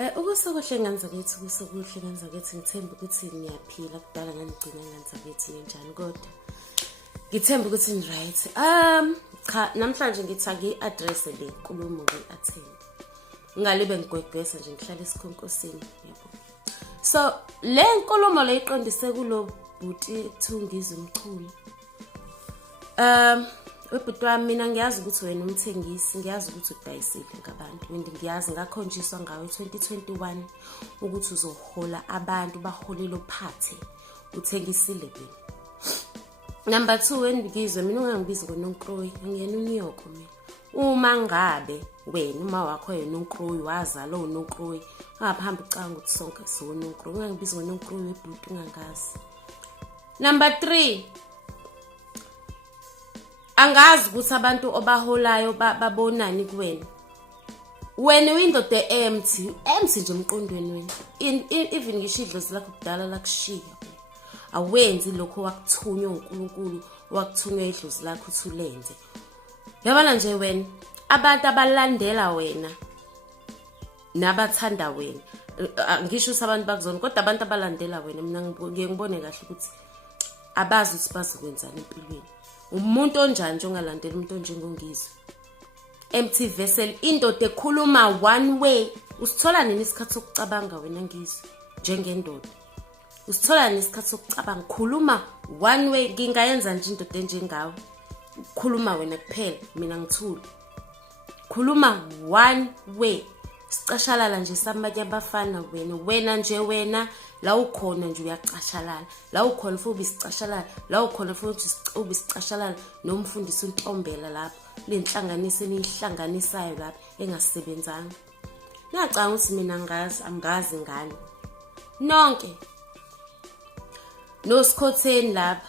Ukusokuhle nganzakithi kusokuhle nganzakithi ngithemba ukuthi niyaphila kudala ngangigcina nganzakithi njani kodwa ngithemba ukuthi ni right. Cha namhlanje ngithi angi-address le nkulumo ngi-attend. Ngalibe ngigwegwesa nje ngihlala esikhonkosini yebo. So le nkulumo le iqondise kulo bhuti UNgizwe Mchunu. Webhuti wami mina ngiyazi ukuthi wena umthengisi, ngiyazi ukuthi udayisile ngabantu. Ngiyazi ngakhonjiswa ngawe 2021 ukuthi uzohola abantu baholelo phathe. Uthengisile wena. Number 2 wengizwe mina ungangibizi ngoNonkroyi, ngiyena uNyoko mina. Uma ngabe wena uma wakho yena uNonkroyi wazala uNonkroyi, ungaphamba ucanga ukuthi sonke soNonkroyi. Ungangibizi ngoNonkroyi webhuti ungangazi. Number 3 angazi ukuthi abantu obaholayo babonani kuwena. Wena uyindoda empty nje emqondweni wena. Even ngisho idlozi lakho kudala lakushiya. Awenzi lokho wakuthunywa uNkulunkulu, wakuthunywa idlozi lakho uthulenze. Yabona nje wena abantu abalandela wena nabathanda wena. Ngisho abantu bakuzona kodwa abantu abalandela wena mina ngibone kahle ukuthi abazi ukuthi bazokwenzana empilweni. Umuntu onjani nje ongalandela umuntu onjengongizwe. Empty vessel indoda ekhuluma one way. Usithola nini isikhathi sokucabanga wena ngizwe njengendoda? Usithola nini isikhathi sokucabanga? Khuluma one way. Ngingayenza nje indoda enjengawe. Khuluma wena kuphela mina ngithula. Khuluma one way. Sicashalala nje samanye abafana wena nje wena la ukhona nje uyacashalala. La ukhona futhi isicashalala. La ukhona futhi ubisicashalala nomfundisi uNtombela lapho. Lenhlanganiso enihlanganisayo lapho engasebenzanga. Ngiyacanga ukuthi mina angazi ngani. Nonke nosikhotheni lapha.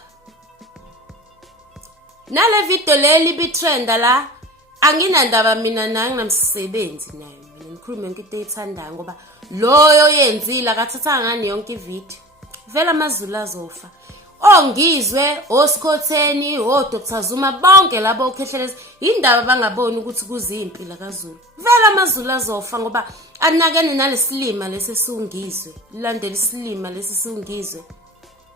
Nale video leli bitrenda la anginandaba mina nanginamsebenzi nayo. Ngikhulume ngento eyithandayo ngoba loyo yenzile akathatha ngani yonke ivideo. Vela amazulu azofa. Ongizwe, osikhotheni, Dr Zuma bonke labo okhehleleza indaba bangaboni ukuthi kuzimpilo kaZulu. Vela amazulu azofa ngoba anakene nalesilima lesesungizwe. Landela isilima lesesungizwe.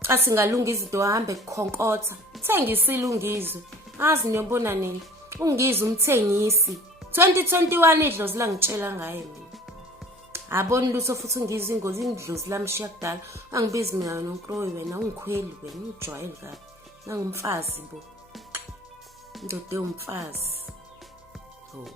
Asingalunga izinto ahambe ekhonkotha. Thengisile UNgizwe. Azi niyobona nini? UNgizwe umthengisi. 2021 idlozi la ngitshela ngaye mina. Aboni lutho futhi UNgizwe ingozi indlozi lamshiya kudala. Angibizi mina noNkroyi wena ungikhweli wena ungijwayele kabi. Nangumfazi bo. Ndodo umfazi. Oh.